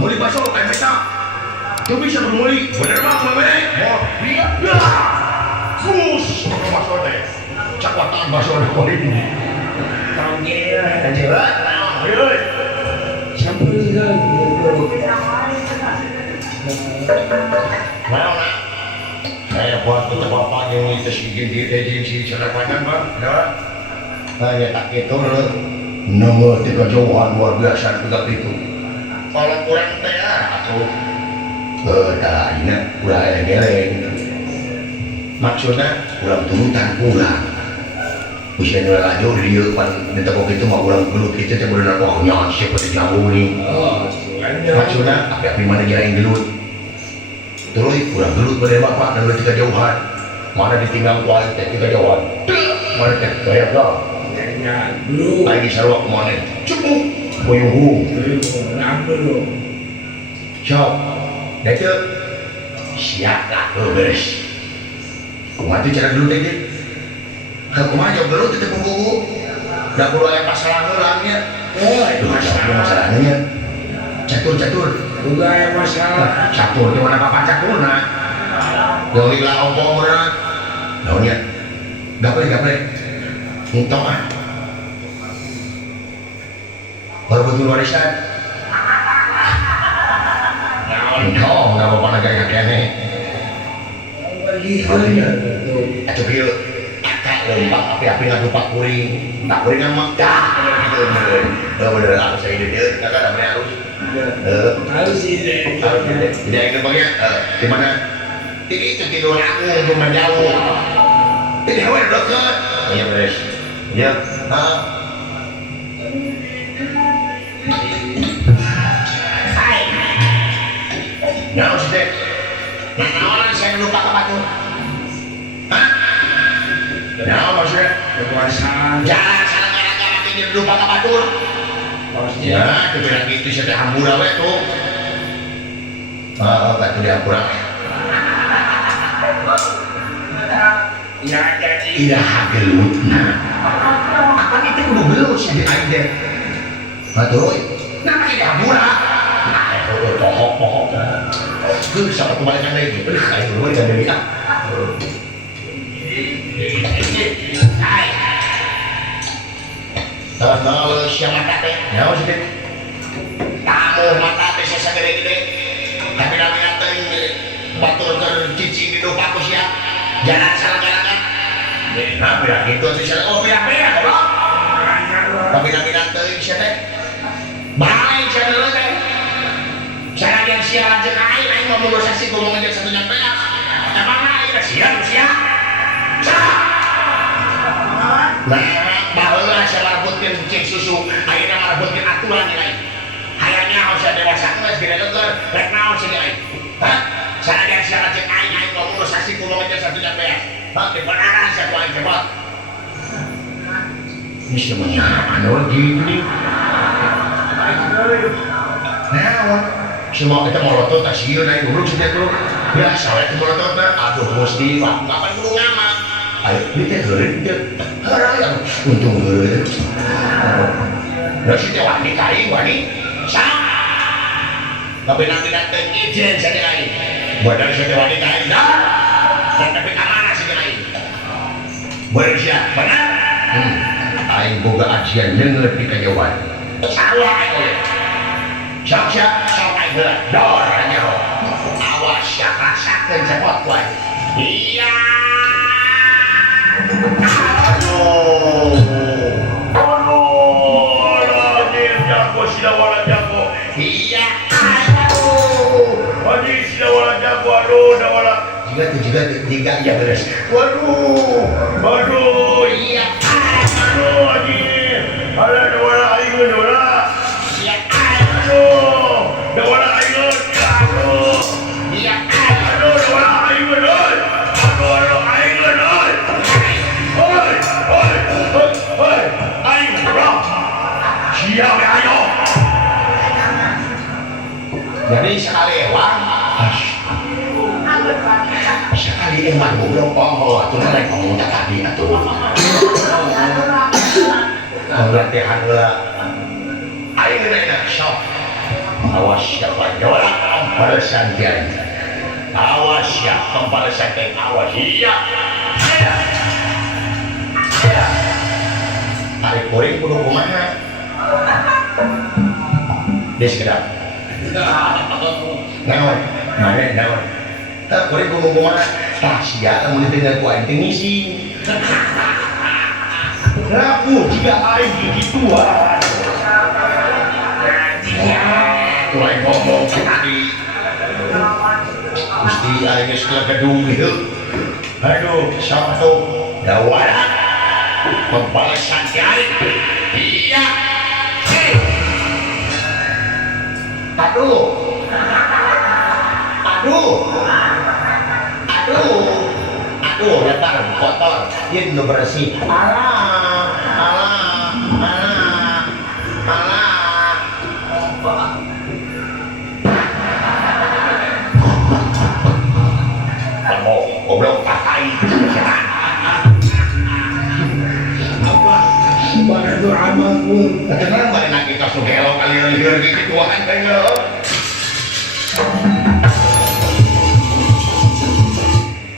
Muli pasok kay Meta. Itu bisa bermuli. Bener bang, bener. Oh, iya. Kus, masuk deh. Cakwatan masuk deh kali ini. Tahun gini ya. Anjir, ayo. Campur sekali. Mau nak? Saya buat tutup bapak yang itu sedikit di agensi ceritakan bang. Ya. Hanya tak itu nomor tiga jauhan luar biasa juga itu. Kalau kurang teh atuh. Dah ini kurang eleng. Maksudnya kurang turutan kurang. Bisa ngelajur dia pan minta kok itu mau kurang gelut itu teh benar kok nyawa siapa teh jauh ni. Oh, Maksudnya apa mana jalan gelut. Terus kurang gelut pada bapak dan tiga jauhan. Mana ditinggal kuali teh tiga jauhan. Mana teh kayak dah. Belum. Lagi sarwak mana? Cukup. Boyong. Apa dulu? Cok. Dah tu. Siap lah beres. Kumat tu cara gelut teh. Kumat jauh gelut itu buku. Dah perlu ayam masalah orangnya. Oh, masalahnya. Catur. Juga yang masalah. Catur di mana papan catur nak? Yang hilang ompong orang. Naunya. Gaple. Untuk ah. Baru betul warisan. Nah, nggak apa-apa negara kene. Atau dia kakak lembak api-api ngadu pak kuring kan mekah gitu bener harus saya dia kakak ada harus Harus sih deh. jadi yang kebanyakan di mana ini itu tidur aku cuma jauh ini hawa dekat iya beres ya hai nah sudah nah orang saya lupa ke batu nah maksudnya Kekuasaan. jalan salah ini lupa ke batur ya itu bilang gitu sudah hambura we tuh batu di hambura Ya jadi. tidak hagelut nah apa itu kudu gelut sih di aing teh batur kenapa sih di hambura nah itu pohok gue bisa kembalikan lagi aing dulu kan dari hai kalau siapa mata teh ya maksudnya kamu mata teh saya gede-gede tapi nanti batur ke cicing di lupa aku siap jalan salah-salah nah bilang gitu sih oh bilang kalau tapi nanti siapa teh baik saya dulu teh saya yang siaran cek aing mau mobilisasi golongan yang satu nyampe emang aing siap nah baheula saya labutkeun cing susu ayeuna mah labutkeun aturan di lain hayangnya harus dewasa geus gede leueur rek naon sih aing hah sanajan sia cek aing ngomong sasi kulo aja satu jambean hah kebenaran sia ku aing cepet ini semuanya anu gitu nih nah semua kita molotot tak sieun aing dulu sudah tuh biasa we teh molotot aduh mesti kapan kudu ngamak ayo kita geureun teh haraya untung geureun da si teh wani kaing wani sah tapi nanti izin saya lain buat dari si teh wani kaing dah dan tapi kamana si lain bener siap benar aing boga ajian leungeup di kajauhan sarua aing siap sok aing heula dor nyaho awas sia rasakeun cepot wae iya iya jika iya beres waduh iya aduh anjir ada wala ayeun wala iya aduh da wala ayeun aduh iya aduh da wala ayeun aduh ayeun hoi ayeun bro siap ayo jadi sekali ewang sekali emak goblok atuh rek ngomong tak tadi atuh latihan heula aing geuna sok Awas ya pendola pembalasan kiai. Awas ya pembalasan kiai. Awas iya. Hari kuring kudu kumaha. Dia sekedar. Naon? Mana naon? Tak kuring kudu kumaha. Tah sia mun ditinggal ku aing teh ngisi. Rapu jika aing gigituan. Mulai ngomong tadi Gusti aing geus gedung ieu. Aduh, siapa tuh? Dawara. Pembalasan kiai. Iya. Aduh. Aduh. Aduh. Aduh, lebar kotor. Ieu nu bersih. Alah. Alah. Alah. Alah. Kamu goblok pakai Apa? Baru amalku. kenapa balik lagi ke sugelo kali liur gitu tuhan kayak